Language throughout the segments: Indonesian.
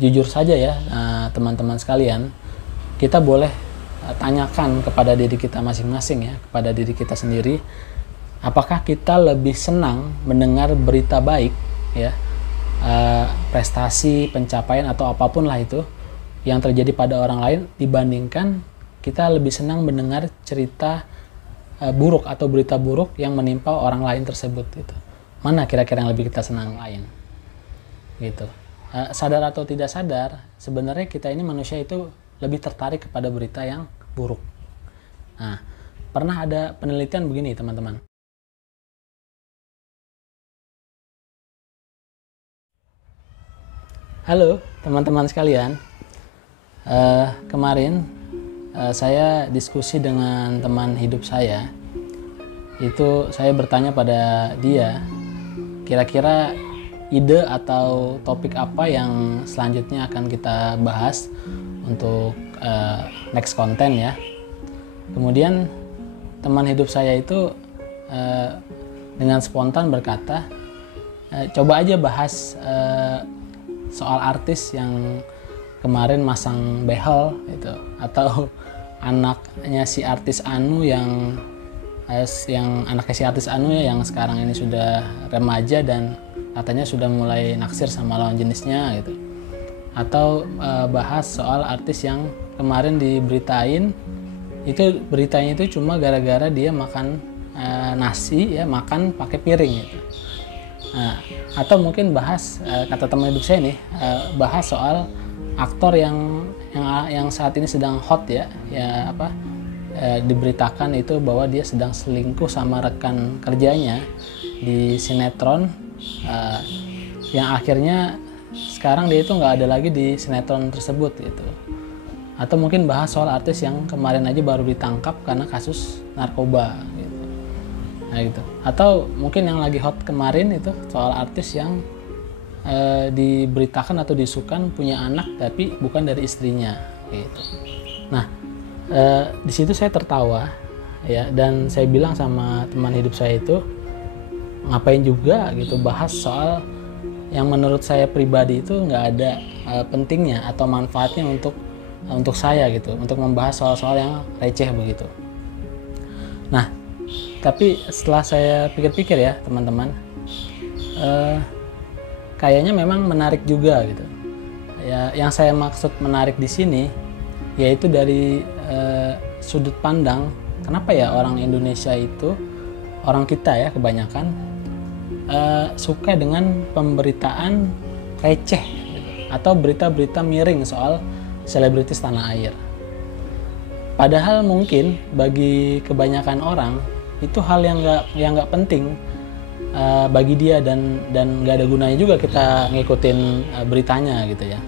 jujur saja ya, teman-teman sekalian, kita boleh tanyakan kepada diri kita masing-masing ya, kepada diri kita sendiri, apakah kita lebih senang mendengar berita baik ya, prestasi, pencapaian atau apapun lah itu yang terjadi pada orang lain, dibandingkan kita lebih senang mendengar cerita buruk atau berita buruk yang menimpa orang lain tersebut gitu. Mana kira-kira yang lebih kita senang lain gitu. Sadar atau tidak sadar, sebenarnya kita ini manusia itu lebih tertarik kepada berita yang buruk. Nah, pernah ada penelitian begini teman-teman. Halo teman-teman sekalian, kemarin saya diskusi dengan teman hidup saya. Itu saya bertanya pada dia, kira-kira ide atau topik apa yang selanjutnya akan kita bahas untuk next konten ya. Kemudian teman hidup saya itu dengan spontan berkata, coba aja bahas soal artis yang kemarin masang behel itu, atau anaknya si artis Anu yang anaknya si artis Anu ya, yang sekarang ini sudah remaja dan katanya sudah mulai naksir sama lawan jenisnya gitu. Atau bahas soal artis yang kemarin diberitain itu, beritanya itu cuma gara-gara dia makan nasi ya, makan pakai piring gitu. Atau mungkin bahas, kata teman hidup saya nih, bahas soal aktor yang saat ini sedang hot ya, diberitakan itu bahwa dia sedang selingkuh sama rekan kerjanya di sinetron, yang akhirnya sekarang dia itu nggak ada lagi di sinetron tersebut gitu. Atau mungkin bahas soal artis yang kemarin aja baru ditangkap karena kasus narkoba gitu. Nah gitu. Atau mungkin yang lagi hot kemarin itu soal artis yang diberitakan atau disukan punya anak tapi bukan dari istrinya gitu. Nah, di situ saya tertawa ya, dan saya bilang sama teman hidup saya itu, ngapain juga gitu bahas soal yang menurut saya pribadi itu nggak ada pentingnya atau manfaatnya untuk saya gitu, untuk membahas soal-soal yang receh begitu. Nah, tapi setelah saya pikir-pikir ya teman-teman, kayaknya memang menarik juga gitu. Ya, yang saya maksud menarik di sini yaitu dari sudut pandang kenapa ya orang Indonesia itu, orang kita ya kebanyakan suka dengan pemberitaan receh gitu, atau berita-berita miring soal selebritis tanah air. Padahal mungkin bagi kebanyakan orang itu hal yang nggak penting bagi dia, dan nggak ada gunanya juga kita ngikutin beritanya gitu ya.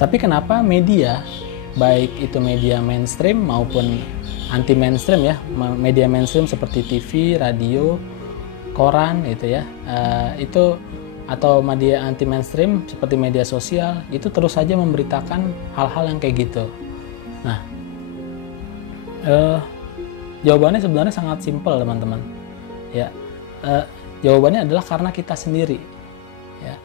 Tapi kenapa media, baik itu media mainstream maupun anti mainstream ya, media mainstream seperti TV, radio, koran gitu ya, itu, atau media anti mainstream seperti media sosial, itu terus saja memberitakan hal-hal yang kayak gitu. Nah, jawabannya sebenarnya sangat simpel teman-teman ya. Jawabannya adalah karena kita sendiri ya.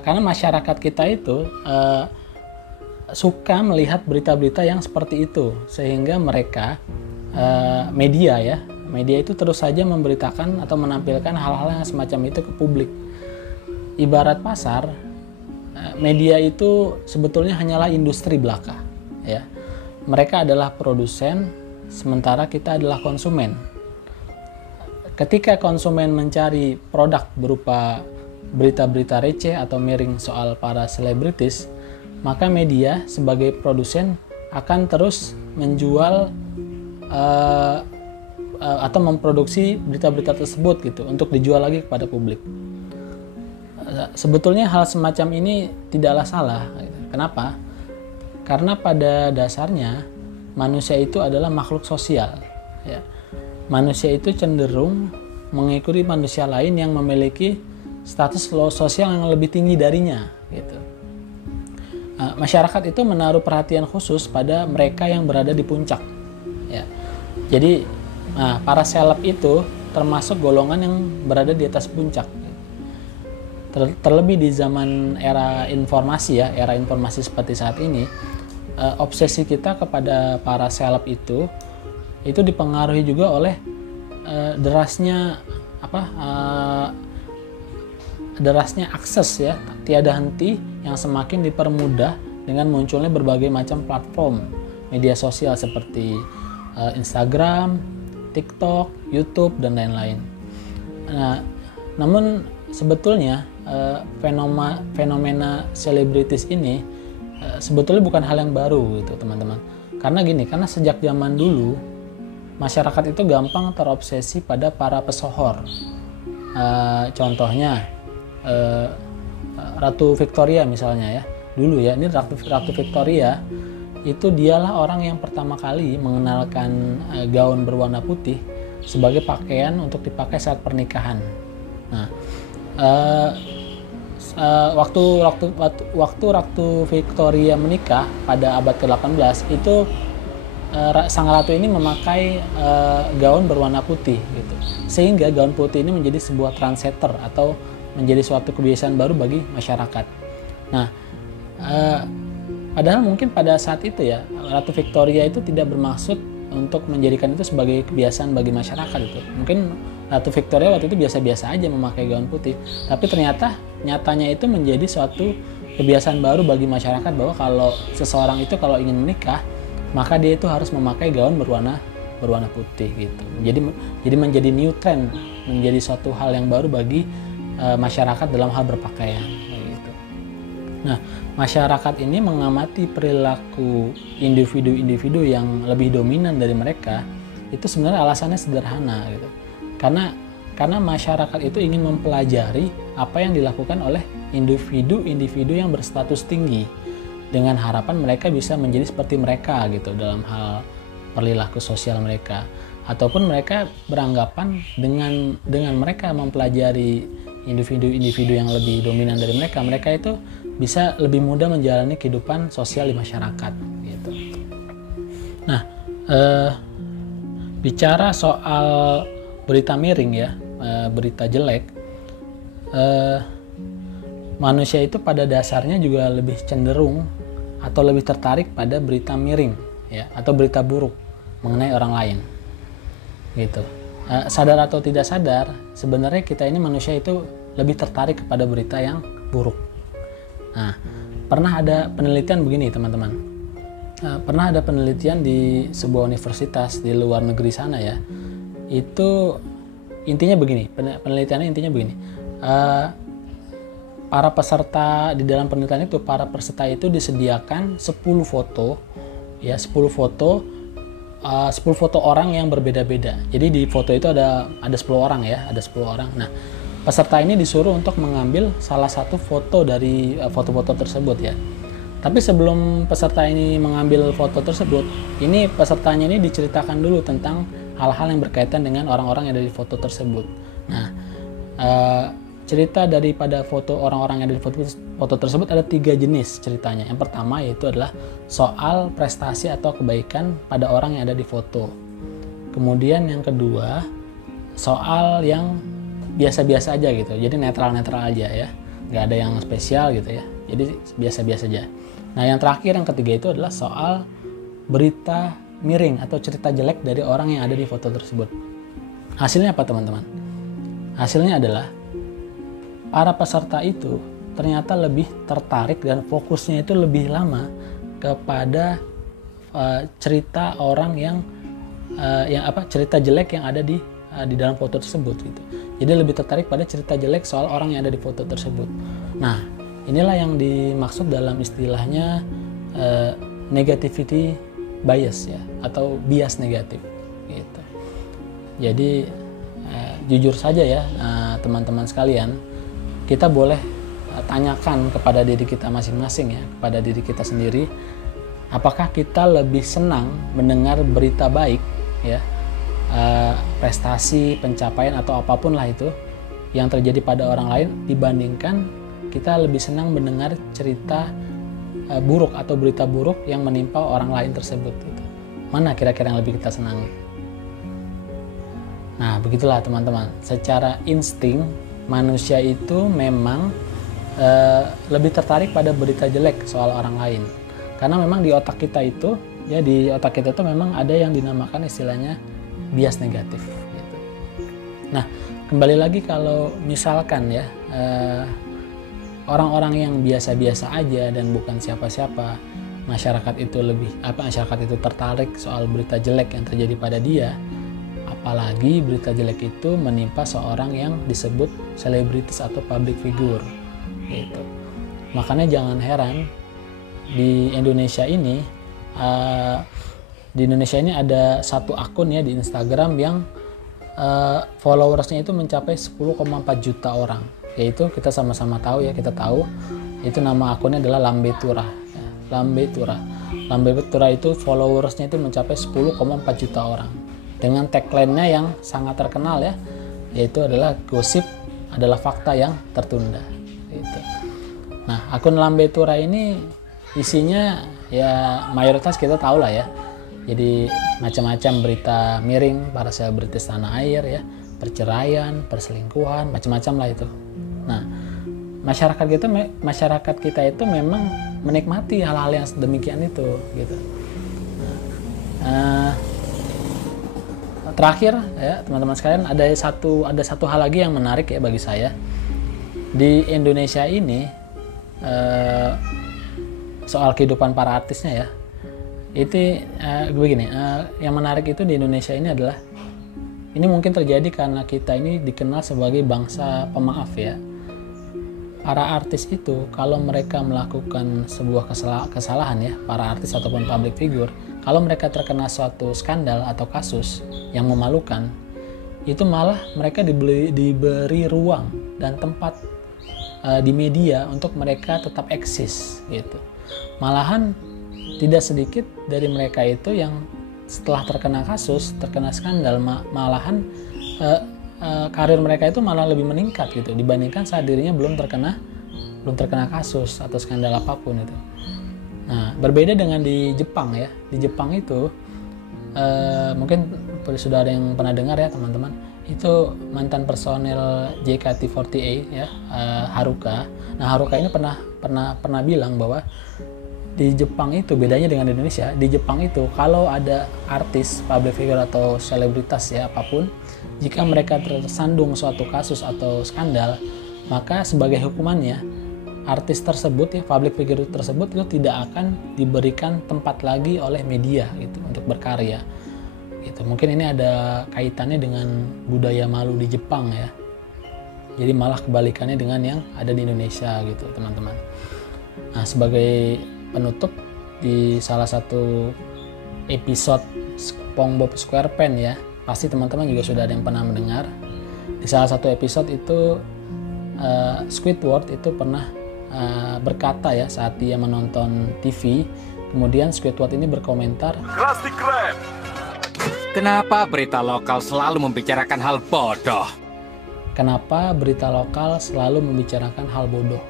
Karena masyarakat kita itu suka melihat berita-berita yang seperti itu, sehingga mereka media itu terus saja memberitakan atau menampilkan hal-hal yang semacam itu ke publik. Ibarat pasar, media itu sebetulnya hanyalah industri belaka ya. Mereka adalah produsen, sementara kita adalah konsumen. Ketika konsumen mencari produk berupa berita-berita receh atau miring soal para selebritis, maka media sebagai produsen akan terus menjual atau memproduksi berita-berita tersebut gitu untuk dijual lagi kepada publik. Sebetulnya hal semacam ini tidaklah salah. Kenapa? Karena pada dasarnya manusia itu adalah makhluk sosial ya. Manusia itu cenderung mengikuti manusia lain yang memiliki status sosial yang lebih tinggi darinya gitu. Masyarakat itu menaruh perhatian khusus pada mereka yang berada di puncak ya. Jadi para seleb itu termasuk golongan yang berada di atas puncak. Terlebih di zaman era informasi ya, era informasi seperti saat ini, obsesi kita kepada para seleb itu dipengaruhi juga oleh derasnya akses ya, tiada henti yang semakin dipermudah dengan munculnya berbagai macam platform media sosial seperti Instagram, TikTok, YouTube dan lain-lain. Nah, namun sebetulnya fenomena selebritis ini sebetulnya bukan hal yang baru gitu teman-teman. Karena sejak zaman dulu masyarakat itu gampang terobsesi pada para pesohor. Contohnya Ratu Victoria misalnya ya. Dulu ya, ini Ratu Victoria itu dialah orang yang pertama kali mengenalkan gaun berwarna putih sebagai pakaian untuk dipakai saat pernikahan. Nah, waktu Ratu Victoria menikah pada abad ke-18 itu sang ratu ini memakai gaun berwarna putih gitu. Sehingga gaun putih ini menjadi sebuah trendsetter atau menjadi suatu kebiasaan baru bagi masyarakat. Nah, padahal mungkin pada saat itu ya Ratu Victoria itu tidak bermaksud untuk menjadikan itu sebagai kebiasaan bagi masyarakat itu. Mungkin Ratu Victoria waktu itu biasa-biasa aja memakai gaun putih, tapi ternyata nyatanya itu menjadi suatu kebiasaan baru bagi masyarakat bahwa kalau seseorang itu kalau ingin menikah maka dia itu harus memakai gaun berwarna putih gitu. Jadi menjadi new trend, menjadi suatu hal yang baru bagi masyarakat dalam hal berpakaian gitu. Nah, masyarakat ini mengamati perilaku individu-individu yang lebih dominan dari mereka, itu sebenarnya alasannya sederhana gitu. Karena masyarakat itu ingin mempelajari apa yang dilakukan oleh individu-individu yang berstatus tinggi dengan harapan mereka bisa menjadi seperti mereka gitu dalam hal perilaku sosial mereka, ataupun mereka beranggapan dengan mereka mempelajari individu-individu yang lebih dominan dari mereka itu bisa lebih mudah menjalani kehidupan sosial di masyarakat gitu. Nah, bicara soal berita miring ya, berita jelek, manusia itu pada dasarnya juga lebih cenderung atau lebih tertarik pada berita miring ya, atau berita buruk mengenai orang lain gitu. Sadar atau tidak sadar, sebenarnya kita ini manusia itu lebih tertarik kepada berita yang buruk. Nah, pernah ada penelitian begini teman-teman. Pernah ada penelitian di sebuah universitas di luar negeri sana ya. Itu intinya begini, penelitiannya intinya begini. Para peserta di dalam penelitian itu, para peserta itu disediakan 10 foto ya, 10 foto orang yang berbeda-beda. Jadi di foto itu ada 10 orang ya, ada 10 orang. Nah, peserta ini disuruh untuk mengambil salah satu foto dari foto-foto tersebut ya. Tapi sebelum peserta ini mengambil foto tersebut, ini pesertanya ini diceritakan dulu tentang hal-hal yang berkaitan dengan orang-orang yang ada di foto tersebut. Nah, cerita daripada foto orang-orang yang ada di foto tersebut ada 3 jenis ceritanya. Yang pertama yaitu adalah soal prestasi atau kebaikan pada orang yang ada di foto. Kemudian yang kedua, soal yang biasa-biasa aja gitu, jadi netral-netral aja ya, nggak ada yang spesial gitu ya, jadi biasa-biasa aja. Nah, yang terakhir, yang ketiga itu adalah soal berita miring atau cerita jelek dari orang yang ada di foto tersebut. Hasilnya apa teman-teman? Hasilnya adalah para peserta itu ternyata lebih tertarik dan fokusnya itu lebih lama kepada cerita orang yang cerita jelek yang ada di dalam foto tersebut gitu. Jadi lebih tertarik pada cerita jelek soal orang yang ada di foto tersebut. Nah, inilah yang dimaksud dalam istilahnya negativity bias ya, atau bias negatif gitu. Jadi jujur saja ya teman-teman sekalian, kita boleh tanyakan kepada diri kita masing-masing ya, kepada diri kita sendiri, apakah kita lebih senang mendengar berita baik ya, prestasi, pencapaian atau apapun lah itu yang terjadi pada orang lain, dibandingkan kita lebih senang mendengar cerita buruk atau berita buruk yang menimpa orang lain tersebut gitu. Mana kira-kira yang lebih kita senangi? Nah, begitulah teman-teman, secara insting manusia itu memang lebih tertarik pada berita jelek soal orang lain, karena memang di otak kita itu memang ada yang dinamakan istilahnya bias negatif gitu. Nah, kembali lagi kalau misalkan ya orang-orang yang biasa-biasa aja dan bukan siapa-siapa, masyarakat itu tertarik soal berita jelek yang terjadi pada dia, apalagi berita jelek itu menimpa seorang yang disebut selebritis atau public figure gitu. Makanya jangan heran di Indonesia ini ada satu akun ya di Instagram yang followersnya itu mencapai 10,4 juta orang, yaitu kita sama-sama tahu ya, kita tahu itu nama akunnya adalah Lambe Tura ya, Lambe Tura itu followersnya itu mencapai 10,4 juta orang dengan tagline-nya yang sangat terkenal ya, yaitu adalah gosip adalah fakta yang tertunda gitu. Nah, akun Lambe Tura ini isinya ya mayoritas kita tahu lah ya. Jadi macam-macam berita miring para selebritis tanah air ya, perceraian, perselingkuhan, macam-macam lah itu. Nah, masyarakat kita itu memang menikmati hal-hal yang demikian itu gitu. Terakhir ya teman-teman sekalian, ada satu hal lagi yang menarik ya bagi saya. Di Indonesia ini soal kehidupan para artisnya ya, itu begini, yang menarik itu di Indonesia ini adalah, ini mungkin terjadi karena kita ini dikenal sebagai bangsa pemaaf ya. Para artis itu kalau mereka melakukan sebuah kesalahan ya, para artis ataupun public figure, kalau mereka terkena suatu skandal atau kasus yang memalukan, itu malah mereka diberi ruang dan tempat di media untuk mereka tetap eksis gitu. Malahan tidak sedikit dari mereka itu yang setelah terkena kasus, terkena skandal, malahan karir mereka itu malah lebih meningkat gitu dibandingkan saat dirinya belum terkena kasus atau skandal apapun itu. Nah, berbeda dengan di Jepang ya. Di Jepang itu mungkin sudah ada yang pernah dengar ya teman-teman. Itu mantan personel JKT48 ya, Haruka. Nah, Haruka ini pernah bilang bahwa di Jepang itu bedanya dengan Indonesia. Di Jepang itu kalau ada artis, public figure atau selebritas ya apapun, jika mereka tersandung suatu kasus atau skandal, maka sebagai hukumannya artis tersebut ya, public figure tersebut itu tidak akan diberikan tempat lagi oleh media gitu untuk berkarya. Gitu. Mungkin ini ada kaitannya dengan budaya malu di Jepang ya. Jadi malah kebalikannya dengan yang ada di Indonesia gitu, teman-teman. Nah, sebagai penutup di salah satu episode SpongeBob SquarePants ya, pasti teman-teman juga sudah ada yang pernah mendengar. Di salah satu episode itu Squidward itu pernah berkata ya saat dia menonton TV, kemudian Squidward ini berkomentar, "Kenapa berita lokal selalu membicarakan hal bodoh?" Kenapa berita lokal selalu membicarakan hal bodoh?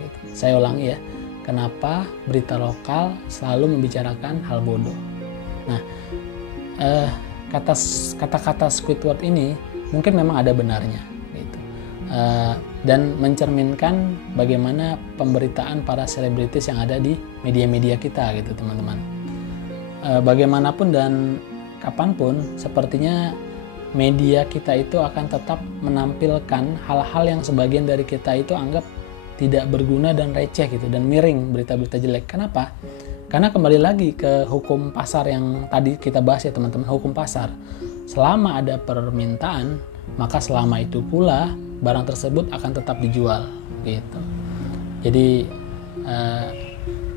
Gitu. Saya ulangi ya. Kenapa berita lokal selalu membicarakan hal bodoh? Nah, kata-kata Squidward ini mungkin memang ada benarnya, gitu. Dan mencerminkan bagaimana pemberitaan para selebritis yang ada di media-media kita, gitu teman-teman. Bagaimanapun dan kapanpun, sepertinya media kita itu akan tetap menampilkan hal-hal yang sebagian dari kita itu anggap tidak berguna dan receh gitu, dan miring, berita-berita jelek. Kenapa? Karena kembali lagi ke hukum pasar yang tadi kita bahas ya teman-teman, hukum pasar. Selama ada permintaan, maka selama itu pula barang tersebut akan tetap dijual gitu. Jadi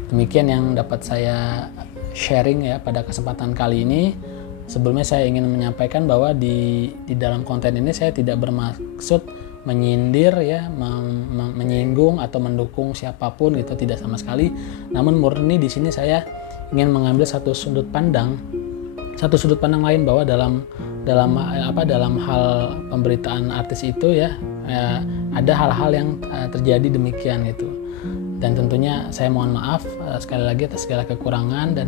demikian yang dapat saya sharing ya pada kesempatan kali ini. Sebelumnya saya ingin menyampaikan bahwa di dalam konten ini saya tidak bermaksud menyindir ya, menyinggung atau mendukung siapapun gitu, tidak sama sekali. Namun murni di sini saya ingin mengambil satu sudut pandang lain bahwa dalam hal pemberitaan artis itu ya, ada hal-hal yang terjadi demikian gitu. Dan tentunya saya mohon maaf sekali lagi atas segala kekurangan dan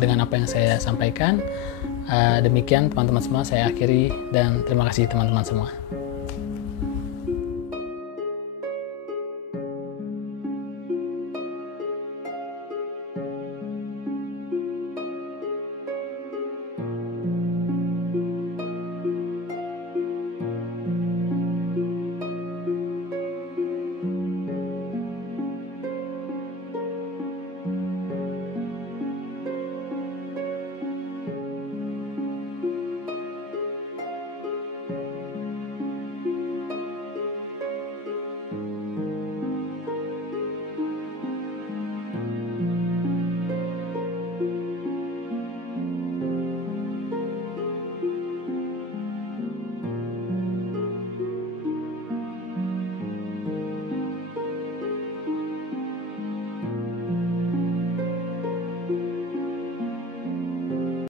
dengan apa yang saya sampaikan. Demikian teman-teman semua, saya akhiri dan terima kasih teman-teman semua.